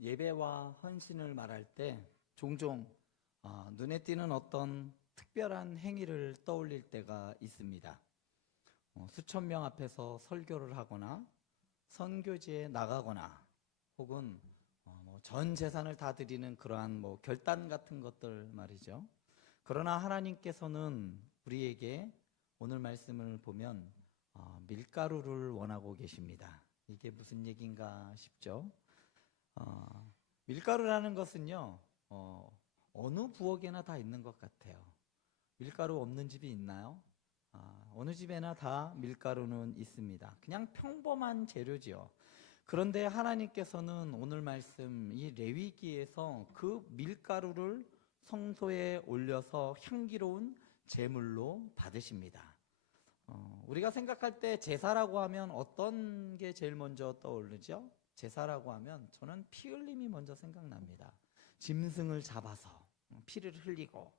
예배와 헌신을 말할 때 종종 눈에 띄는 어떤 특별한 행위를 떠올릴 때가 있습니다. 수천 명 앞에서 설교를 하거나 선교지에 나가거나 혹은 전 재산을 다 드리는 그러한 결단 같은 것들 말이죠. 그러나 하나님께서는 우리에게 오늘 말씀을 보면 밀가루를 원하고 계십니다. 이게 무슨 얘기인가 싶죠? 밀가루라는 것은요, 어느 부엌에나 다 있는 것 같아요. 밀가루 없는 집이 있나요? 어느 집에나 다 밀가루는 있습니다. 그냥 평범한 재료지요. 그런데 하나님께서는 오늘 말씀 이 레위기에서 그 밀가루를 성소에 올려서 향기로운 제물로 받으십니다. 우리가 생각할 때 제사라고 하면 어떤 게 제일 먼저 떠오르죠? 제사라고 하면 저는 피 흘림이 먼저 생각납니다. 짐승을 잡아서 피를 흘리고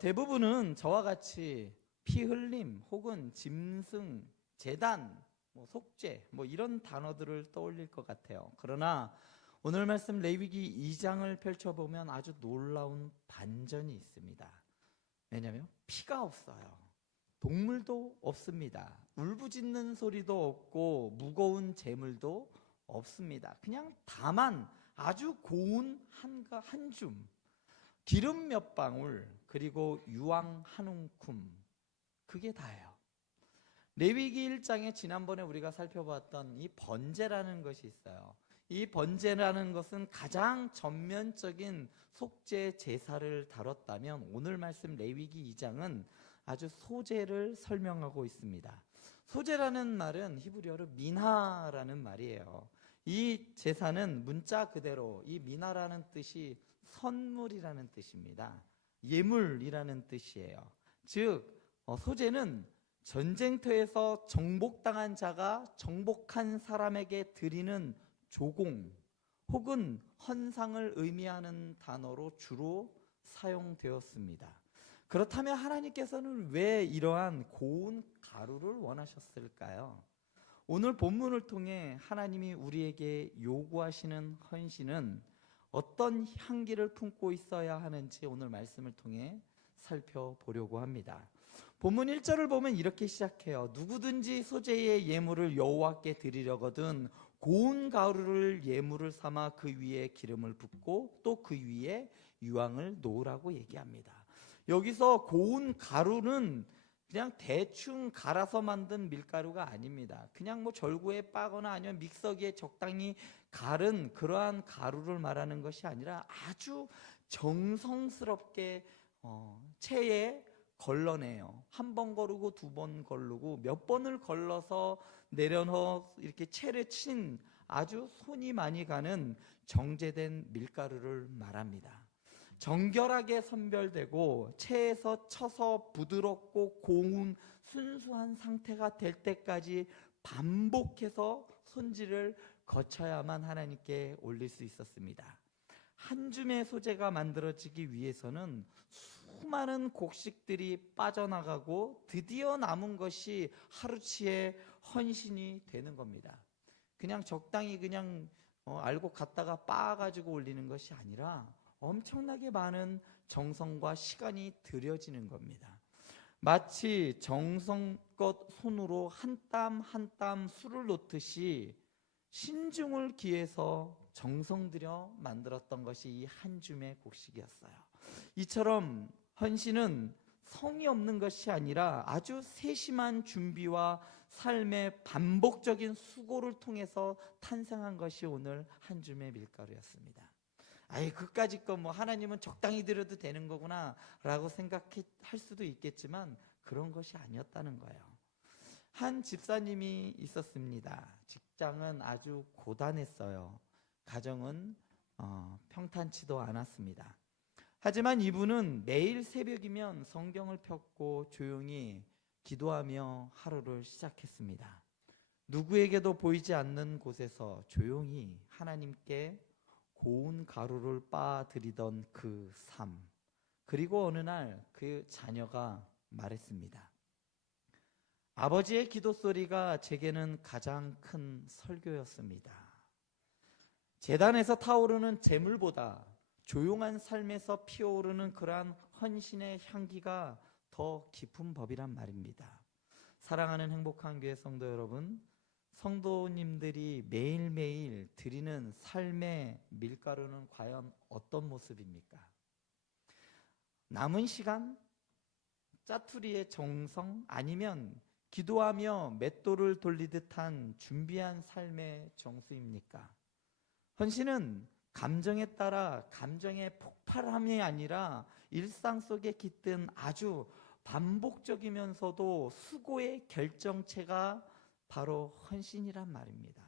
대부분은 저와 같이 피 흘림 혹은 짐승, 제단, 속죄 이런 단어들을 떠올릴 것 같아요. 그러나 오늘 말씀 레위기 2장을 펼쳐보면 아주 놀라운 반전이 있습니다. 왜냐하면 피가 없어요. 동물도 없습니다. 울부짖는 소리도 없고 무거운 재물도 없습니다. 그냥 다만 아주 고운 한 줌, 기름 몇 방울, 그리고 유황 한 움큼, 그게 다예요. 레위기 1장에 지난번에 우리가 살펴봤던 이 번제라는 것이 있어요. 이 번제라는 것은 가장 전면적인 속죄 제사를 다뤘다면 오늘 말씀 레위기 2장은 아주 소제를 설명하고 있습니다. 소제라는 말은 히브리어로 미나라는 말이에요. 이 제사는 문자 그대로 이 미나라는 뜻이 선물이라는 뜻입니다. 예물이라는 뜻이에요. 즉 소제는 전쟁터에서 정복당한 자가 정복한 사람에게 드리는 조공 혹은 헌상을 의미하는 단어로 주로 사용되었습니다. 그렇다면 하나님께서는 왜 이러한 고운 가루를 원하셨을까요? 오늘 본문을 통해 하나님이 우리에게 요구하시는 헌신은 어떤 향기를 품고 있어야 하는지 오늘 말씀을 통해 살펴보려고 합니다. 본문 1절을 보면 이렇게 시작해요. 누구든지 소제의 예물을 여호와께 드리려거든 고운 가루를 예물을 삼아 그 위에 기름을 붓고 또 그 위에 유황을 놓으라고 얘기합니다. 여기서 고운 가루는 그냥 대충 갈아서 만든 밀가루가 아닙니다. 그냥 절구에 빠거나 아니면 믹서기에 적당히 갈은 그러한 가루를 말하는 것이 아니라 아주 정성스럽게 체에 걸러내요. 한 번 거르고 두 번 거르고 몇 번을 걸러서 내려놓아 이렇게 체를 친 아주 손이 많이 가는 정제된 밀가루를 말합니다. 정결하게 선별되고 체에서 쳐서 부드럽고 고운 순수한 상태가 될 때까지 반복해서 손질을 거쳐야만 하나님께 올릴 수 있었습니다. 한 줌의 소재가 만들어지기 위해서는 수많은 곡식들이 빠져나가고 드디어 남은 것이 하루치의 헌신이 되는 겁니다. 그냥 적당히 알고 갔다가 빻아가지고 올리는 것이 아니라 엄청나게 많은 정성과 시간이 들여지는 겁니다. 마치 정성껏 손으로 한 땀 한 땀 술을 놓듯이 신중을 기해서 정성 들여 만들었던 것이 이 한 줌의 곡식이었어요. 이처럼 헌신은 성의 없는 것이 아니라 아주 세심한 준비와 삶의 반복적인 수고를 통해서 탄생한 것이 오늘 한 줌의 밀가루였습니다. 그까짓 거 하나님은 적당히 드려도 되는 거구나 라고 생각할 수도 있겠지만 그런 것이 아니었다는 거예요. 한 집사님이 있었습니다. 직장은 아주 고단했어요. 가정은 평탄치도 않았습니다. 하지만 이분은 매일 새벽이면 성경을 폈고 조용히 기도하며 하루를 시작했습니다. 누구에게도 보이지 않는 곳에서 조용히 하나님께 고운 가루를 빻아드리던 그 삶. 그리고 어느 날 그 자녀가 말했습니다. 아버지의 기도 소리가 제게는 가장 큰 설교였습니다. 제단에서 타오르는 재물보다 조용한 삶에서 피어오르는 그러한 헌신의 향기가 더 깊은 법이란 말입니다. 사랑하는 행복한 교회 성도 여러분, 성도님들이 매일매일 드리는 삶의 밀가루는 과연 어떤 모습입니까? 남은 시간, 짜투리의 정성, 아니면 기도하며 맷돌을 돌리듯 한 준비한 삶의 정수입니까? 헌신은 감정에 따라 감정의 폭발함이 아니라 일상 속에 깃든 아주 반복적이면서도 수고의 결정체가 바로 헌신이란 말입니다.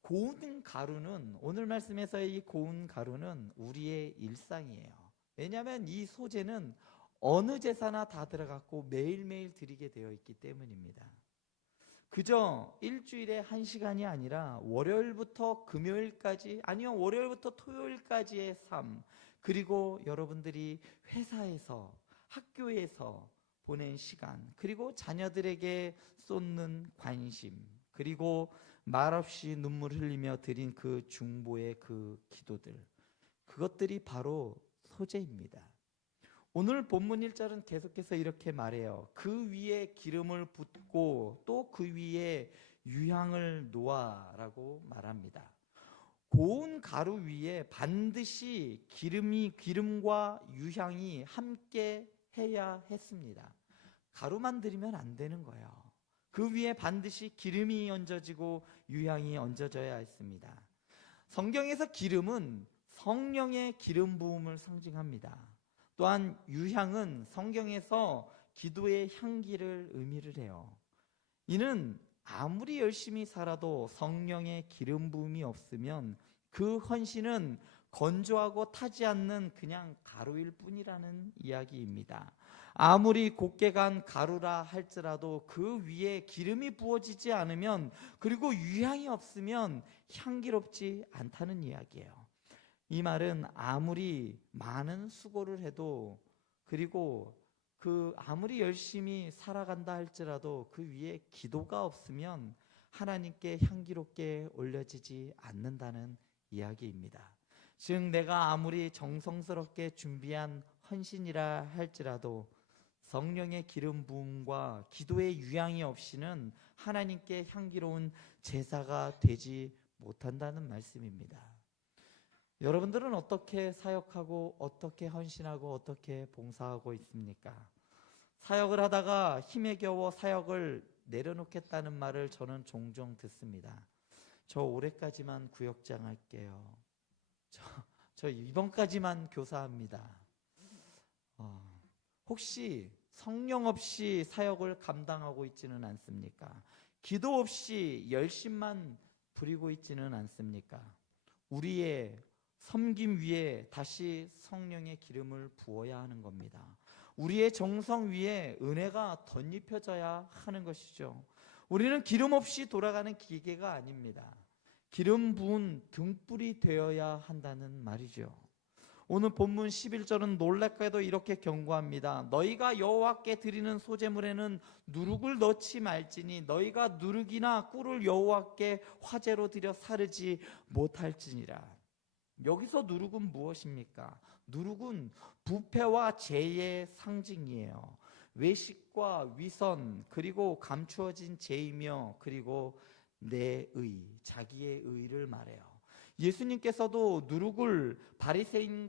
고운 가루는, 오늘 말씀에서의 이 고운 가루는 우리의 일상이에요. 왜냐하면 이 소재는 어느 제사나 다 들어갔고 매일매일 드리게 되어 있기 때문입니다. 그저 일주일에 1시간이 아니라 월요일부터 금요일까지, 아니요 월요일부터 토요일까지의 삶, 그리고 여러분들이 회사에서, 학교에서 보낸 시간, 그리고 자녀들에게 쏟는 관심, 그리고 말없이 눈물 흘리며 드린 그 중보의 그 기도들, 그것들이 바로 소재입니다. 오늘 본문 1절은 계속해서 이렇게 말해요. 그 위에 기름을 붓고 또 그 위에 유향을 놓아라고 말합니다. 고운 가루 위에 반드시 기름과 유향이 함께 해야 했습니다. 가루만 들이면 안 되는 거예요. 그 위에 반드시 기름이 얹어지고 유향이 얹어져야 했습니다. 성경에서 기름은 성령의 기름 부음을 상징합니다. 또한 유향은 성경에서 기도의 향기를 의미를 해요. 이는 아무리 열심히 살아도 성령의 기름 부음이 없으면 그 헌신은 건조하고 타지 않는 그냥 가루일 뿐이라는 이야기입니다. 아무리 곱게 간 가루라 할지라도 그 위에 기름이 부어지지 않으면, 그리고 유향이 없으면 향기롭지 않다는 이야기예요. 이 말은 아무리 많은 수고를 해도, 그리고 아무리 열심히 살아간다 할지라도 그 위에 기도가 없으면 하나님께 향기롭게 올려지지 않는다는 이야기입니다. 즉 내가 아무리 정성스럽게 준비한 헌신이라 할지라도 성령의 기름 부음과 기도의 유향이 없이는 하나님께 향기로운 제사가 되지 못한다는 말씀입니다. 여러분들은 어떻게 사역하고 어떻게 헌신하고 어떻게 봉사하고 있습니까? 사역을 하다가 힘에 겨워 사역을 내려놓겠다는 말을 저는 종종 듣습니다. 저 올해까지만 구역장 할게요. 저 이번까지만 교사합니다. 혹시 성령 없이 사역을 감당하고 있지는 않습니까? 기도 없이 열심만 부리고 있지는 않습니까? 우리의 섬김 위에 다시 성령의 기름을 부어야 하는 겁니다. 우리의 정성 위에 은혜가 덧입혀져야 하는 것이죠. 우리는 기름 없이 돌아가는 기계가 아닙니다. 기름 부은 등불이 되어야 한다는 말이죠. 오늘 본문 11절은 놀랍게도 이렇게 경고합니다. 너희가 여호와께 드리는 소제물에는 누룩을 넣지 말지니 너희가 누룩이나 꿀을 여호와께 화제로 드려 사르지 못할지니라. 여기서 누룩은 무엇입니까? 누룩은 부패와 죄의 상징이에요. 외식과 위선, 그리고 감추어진 죄이며, 그리고 내 의, 자기의 의를 말해요. 예수님께서도 누룩을 바리새인들의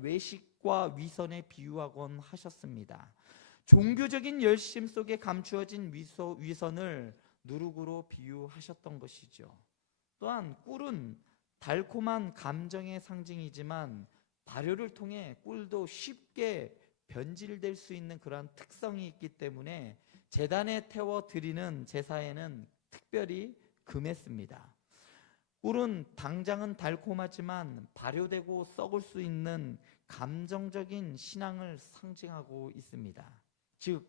외식과 위선에 비유하곤 하셨습니다. 종교적인 열심 속에 감추어진 위선을 누룩으로 비유하셨던 것이죠. 또한 꿀은 달콤한 감정의 상징이지만 발효를 통해 꿀도 쉽게 변질될 수 있는 그러한 특성이 있기 때문에 제단에 태워 드리는 제사에는 특별히 금했습니다. 꿀은 당장은 달콤하지만 발효되고 썩을 수 있는 감정적인 신앙을 상징하고 있습니다. 즉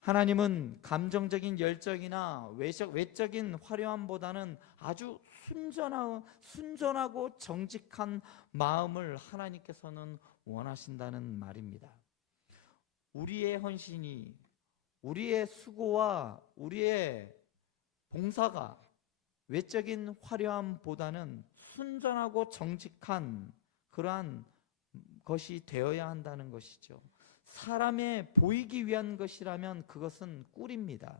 하나님은 감정적인 열정이나 외적인 화려함보다는 아주 순전하고 정직한 마음을 하나님께서는 원하신다는 말입니다. 우리의 헌신이, 우리의 수고와 우리의 봉사가 외적인 화려함보다는 순전하고 정직한 그러한 것이 되어야 한다는 것이죠. 사람의 보이기 위한 것이라면 그것은 꿀입니다.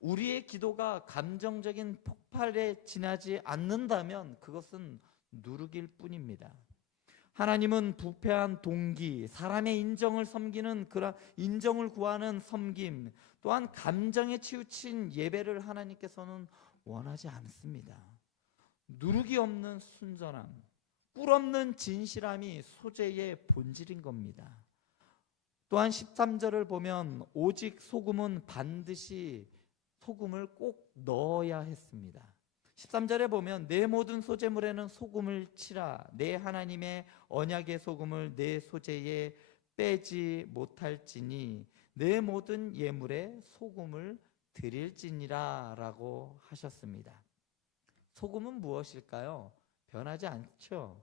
우리의 기도가 감정적인 폭발에 지나지 않는다면 그것은 누룩일 뿐입니다. 하나님은 부패한 동기, 사람의 인정을 섬기는 그런 인정을 구하는 섬김, 또한 감정에 치우친 예배를 하나님께서는 원하지 않습니다. 누룩이 없는 순전함, 꿀 없는 진실함이 소재의 본질인 겁니다. 또한 13절을 보면 오직 소금은 반드시 소금을 꼭 넣어야 했습니다. 13절에 보면 내 모든 소재물에는 소금을 치라. 내 하나님의 언약의 소금을 내 소재에 빼지 못할지니 내 모든 예물에 소금을 드릴지니라 라고 하셨습니다. 소금은 무엇일까요? 변하지 않죠.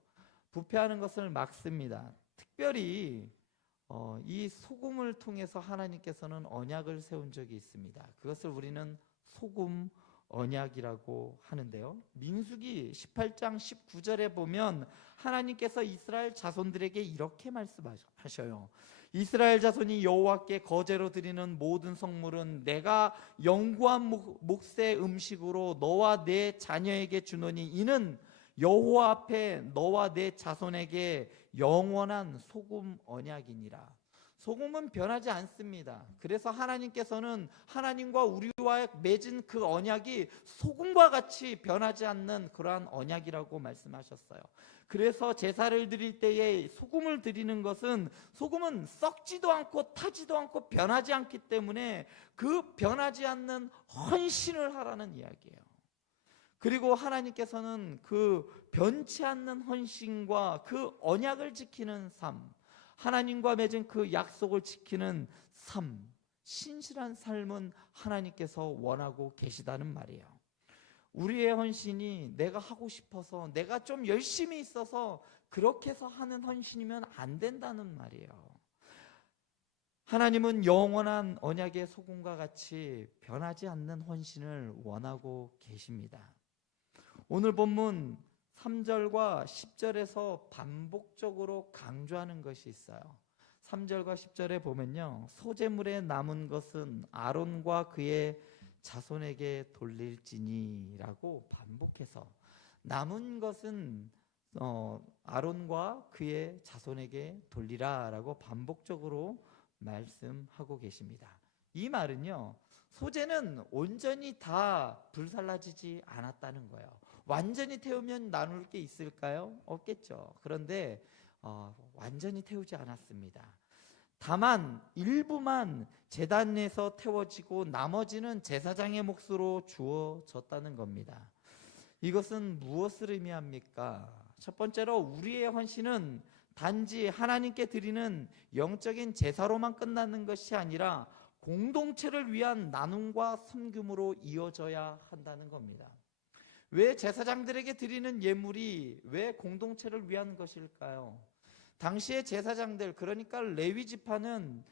부패하는 것을 막습니다. 특별히 이 소금을 통해서 하나님께서는 언약을 세운 적이 있습니다. 그것을 우리는 소금 언약이라고 하는데요. 민수기 18장 19절에 보면 하나님께서 이스라엘 자손들에게 이렇게 말씀하셔요. 이스라엘 자손이 여호와께 거제로 드리는 모든 성물은 내가 영구한 몫의 음식으로 너와 내 자녀에게 주노니 이는 여호와 앞에 너와 내 자손에게 영원한 소금 언약이니라. 소금은 변하지 않습니다. 그래서 하나님께서는 하나님과 우리와 맺은 그 언약이 소금과 같이 변하지 않는 그러한 언약이라고 말씀하셨어요. 그래서 제사를 드릴 때에 소금을 드리는 것은 소금은 썩지도 않고 타지도 않고 변하지 않기 때문에 그 변하지 않는 헌신을 하라는 이야기예요. 그리고 하나님께서는 그 변치 않는 헌신과 그 언약을 지키는 삶, 하나님과 맺은 그 약속을 지키는 삶, 신실한 삶은 하나님께서 원하고 계시다는 말이에요. 우리의 헌신이 내가 하고 싶어서 내가 좀 열심히 있어서 그렇게 해서 하는 헌신이면 안 된다는 말이에요. 하나님은 영원한 언약의 소금과 같이 변하지 않는 헌신을 원하고 계십니다. 오늘 본문 3절과 10절에서 반복적으로 강조하는 것이 있어요. 3절과 10절에 보면요, 소재물에 남은 것은 아론과 그의 자손에게 돌릴지니 라고 반복해서 남은 것은 아론과 그의 자손에게 돌리라 라고 반복적으로 말씀하고 계십니다. 이 말은요, 소재는 온전히 다 불살라지지 않았다는 거예요. 완전히 태우면 나눌 게 있을까요? 없겠죠. 그런데 완전히 태우지 않았습니다. 다만 일부만 제단에서 태워지고 나머지는 제사장의 몫으로 주어졌다는 겁니다. 이것은 무엇을 의미합니까? 첫 번째로 우리의 헌신은 단지 하나님께 드리는 영적인 제사로만 끝나는 것이 아니라 공동체를 위한 나눔과 섬김으로 이어져야 한다는 겁니다. 왜 제사장들에게 드리는 예물이 왜 공동체를 위한 것일까요? 당시의 제사장들, 그러니까 레위 지파는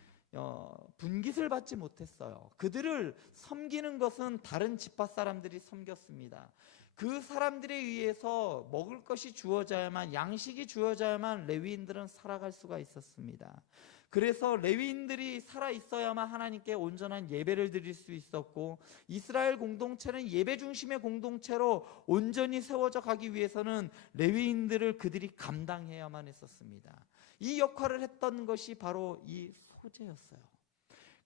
분깃을 받지 못했어요. 그들을 섬기는 것은 다른 지파 사람들이 섬겼습니다. 그 사람들에 의해서 먹을 것이 주어져야만, 양식이 주어져야만 레위인들은 살아갈 수가 있었습니다. 그래서 레위인들이 살아 있어야만 하나님께 온전한 예배를 드릴 수 있었고, 이스라엘 공동체는 예배 중심의 공동체로 온전히 세워져 가기 위해서는 레위인들을 그들이 감당해야만 했었습니다. 이 역할을 했던 것이 바로 이 소재였어요.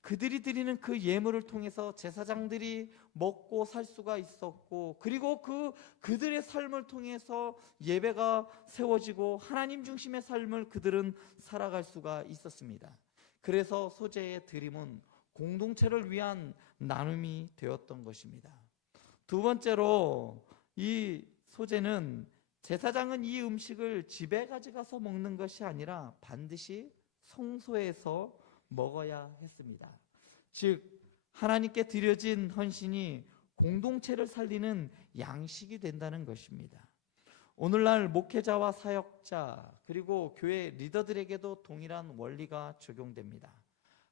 그들이 드리는 그 예물을 통해서 제사장들이 먹고 살 수가 있었고, 그리고 그들의 삶을 통해서 예배가 세워지고 하나님 중심의 삶을 그들은 살아갈 수가 있었습니다. 그래서 소재의 드림은 공동체를 위한 나눔이 되었던 것입니다. 두 번째로 이 소재는 제사장은 이 음식을 집에 가져가서 먹는 것이 아니라 반드시 성소에서 먹어야 했습니다. 즉 하나님께 드려진 헌신이 공동체를 살리는 양식이 된다는 것입니다. 오늘날 목회자와 사역자 그리고 교회 리더들에게도 동일한 원리가 적용됩니다.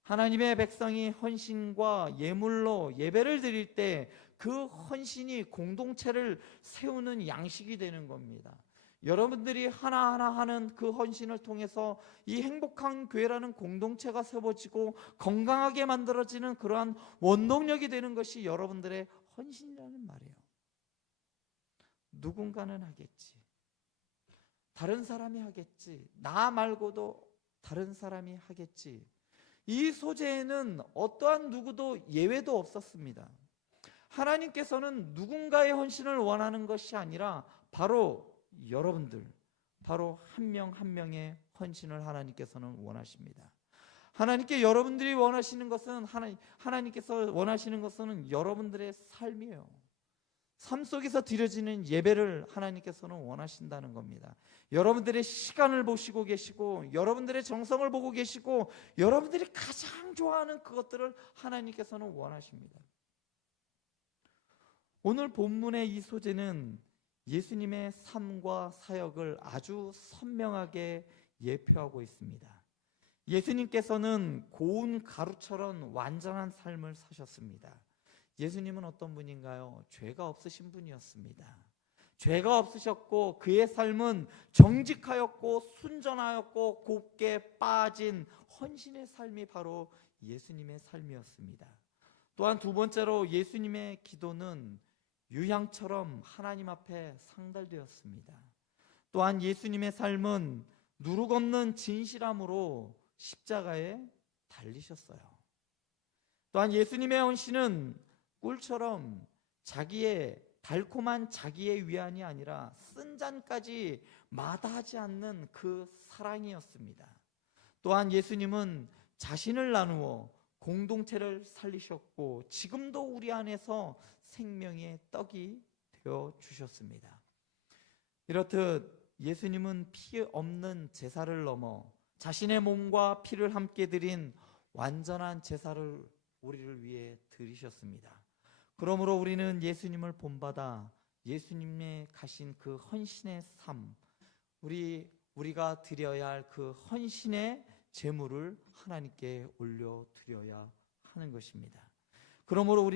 하나님의 백성이 헌신과 예물로 예배를 드릴 때 그 헌신이 공동체를 세우는 양식이 되는 겁니다. 여러분들이 하나하나 하는 그 헌신을 통해서 이 행복한 교회라는 공동체가 세워지고 건강하게 만들어지는 그러한 원동력이 되는 것이 여러분들의 헌신이라는 말이에요. 누군가는 하겠지, 다른 사람이 하겠지, 나 말고도 다른 사람이 하겠지. 이 소재에는 어떠한 누구도 예외도 없었습니다. 하나님께서는 누군가의 헌신을 원하는 것이 아니라 바로 여러분들, 바로 한 명 한 명의 헌신을 하나님께서는 원하십니다. 하나님께 여러분들이 원하시는 것은 하나님께서 원하시는 것은 여러분들의 삶이에요. 삶 속에서 드려지는 예배를 하나님께서는 원하신다는 겁니다. 여러분들의 시간을 보시고 계시고, 여러분들의 정성을 보고 계시고, 여러분들이 가장 좋아하는 그것들을 하나님께서는 원하십니다. 오늘 본문의 이 소재는 예수님의 삶과 사역을 아주 선명하게 예표하고 있습니다. 예수님께서는 고운 가루처럼 완전한 삶을 사셨습니다. 예수님은 어떤 분인가요? 죄가 없으신 분이었습니다. 죄가 없으셨고 그의 삶은 정직하였고 순전하였고 곱게 빠진 헌신의 삶이 바로 예수님의 삶이었습니다. 또한 두 번째로 예수님의 기도는 유향처럼 하나님 앞에 상달되었습니다. 또한 예수님의 삶은 누룩 없는 진실함으로 십자가에 달리셨어요. 또한 예수님의 헌신은 꿀처럼 자기의 달콤한 자기의 위안이 아니라 쓴 잔까지 마다하지 않는 그 사랑이었습니다. 또한 예수님은 자신을 나누어 공동체를 살리셨고 지금도 우리 안에서 생명의 떡이 되어 주셨습니다. 이렇듯 예수님은 피 없는 제사를 넘어 자신의 몸과 피를 함께 드린 완전한 제사를 우리를 위해 드리셨습니다. 그러므로 우리는 예수님을 본받아 예수님의 가신 그 헌신의 삶, 우리가 드려야 할 그 헌신의 제물을 하나님께 올려드려야 하는 것입니다. 그러므로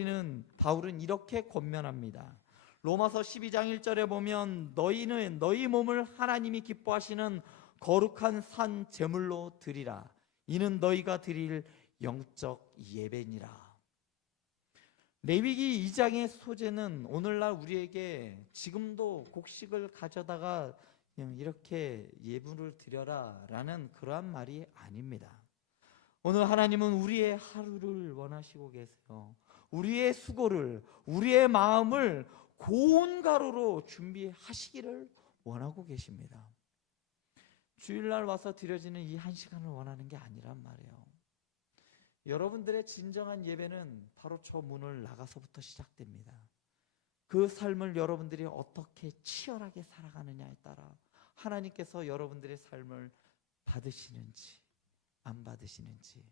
바울은 이렇게 권면합니다. 로마서 12장 1절에 보면 너희는 너희 몸을 하나님이 기뻐하시는 거룩한 산 제물로 드리라. 이는 너희가 드릴 영적 예배니라. 레위기 2장의 소재는 오늘날 우리에게 지금도 곡식을 가져다가 이렇게 예물을 드려라 라는 그러한 말이 아닙니다. 오늘 하나님은 우리의 하루를 원하시고 계세요. 우리의 수고를, 우리의 마음을 고운 가루로 준비하시기를 원하고 계십니다. 주일날 와서 드려지는 이 한 시간을 원하는 게 아니란 말이에요. 여러분들의 진정한 예배는 바로 저 문을 나가서부터 시작됩니다. 그 삶을 여러분들이 어떻게 치열하게 살아가느냐에 따라 하나님께서 여러분들의 삶을 받으시는지 안 받으시는지.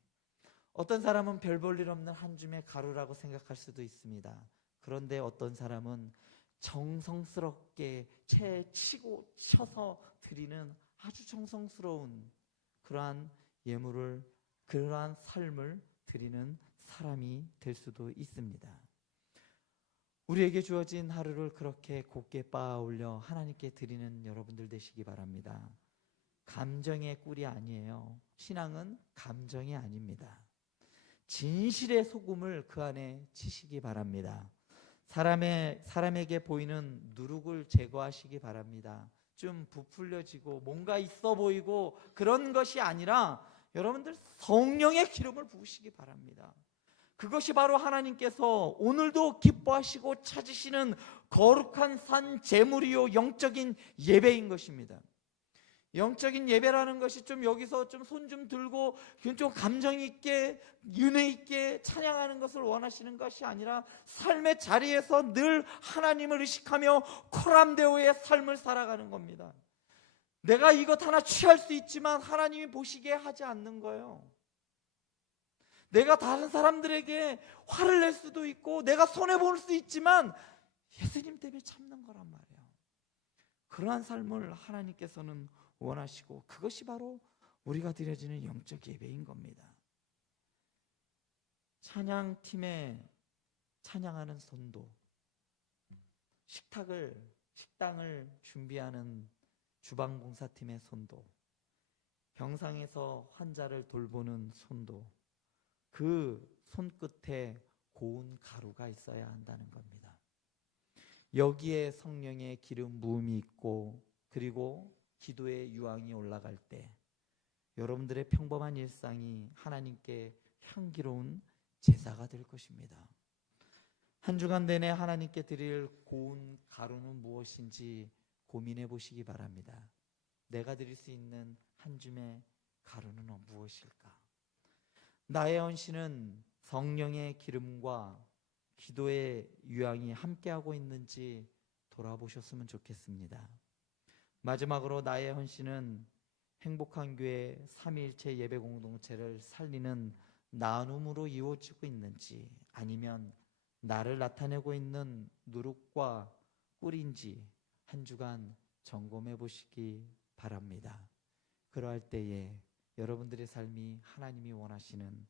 어떤 사람은 별 볼 일 없는 한 줌의 가루라고 생각할 수도 있습니다. 그런데 어떤 사람은 정성스럽게 치고 쳐서 드리는 아주 정성스러운 그러한 예물을, 그러한 삶을 드리는 사람이 될 수도 있습니다. 우리에게 주어진 하루를 그렇게 곱게 빻아 올려 하나님께 드리는 여러분들 되시기 바랍니다. 감정의 꿀이 아니에요. 신앙은 감정이 아닙니다. 진실의 소금을 그 안에 치시기 바랍니다. 사람에게 보이는 누룩을 제거하시기 바랍니다. 좀 부풀려지고 뭔가 있어 보이고 그런 것이 아니라 여러분들 성령의 기름을 부으시기 바랍니다. 그것이 바로 하나님께서 오늘도 기뻐하시고 찾으시는 거룩한 산 제물이요 영적인 예배인 것입니다. 영적인 예배라는 것이 좀 여기서 좀 손 좀 들고 좀 감정 있게 은혜 있게 찬양하는 것을 원하시는 것이 아니라 삶의 자리에서 늘 하나님을 의식하며 코람데오의 삶을 살아가는 겁니다. 내가 이것 하나 취할 수 있지만 하나님이 보시게 하지 않는 거예요. 내가 다른 사람들에게 화를 낼 수도 있고 내가 손해볼 수 있지만 예수님 때문에 참는 거란 말이에요. 그러한 삶을 하나님께서는 원하시고 그것이 바로 우리가 드려지는 영적 예배인 겁니다. 찬양팀에 찬양하는 손도, 식당을 준비하는 주방봉사팀의 손도, 병상에서 환자를 돌보는 손도, 그 손끝에 고운 가루가 있어야 한다는 겁니다. 여기에 성령의 기름 부음이 있고, 그리고 기도의 유황이 올라갈 때 여러분들의 평범한 일상이 하나님께 향기로운 제사가 될 것입니다. 한 주간 내내 하나님께 드릴 고운 가루는 무엇인지 고민해 보시기 바랍니다. 내가 드릴 수 있는 한 줌의 가루는 무엇일까? 나의 헌신은 성령의 기름과 기도의 유황이 함께하고 있는지 돌아보셨으면 좋겠습니다. 마지막으로 나의 헌신은 행복한 교회 삼위일체 예배 공동체를 살리는 나눔으로 이루어지고 있는지, 아니면 나를 나타내고 있는 누룩과 꿀인지 한 주간 점검해 보시기 바랍니다. 그러할 때에 여러분들의 삶이 하나님이 원하시는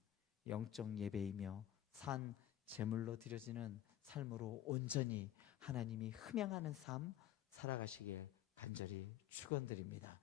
영적 예배이며 산 제물로 드려지는 삶으로 온전히 하나님이 흠양하는 삶 살아가시길 간절히 축원드립니다.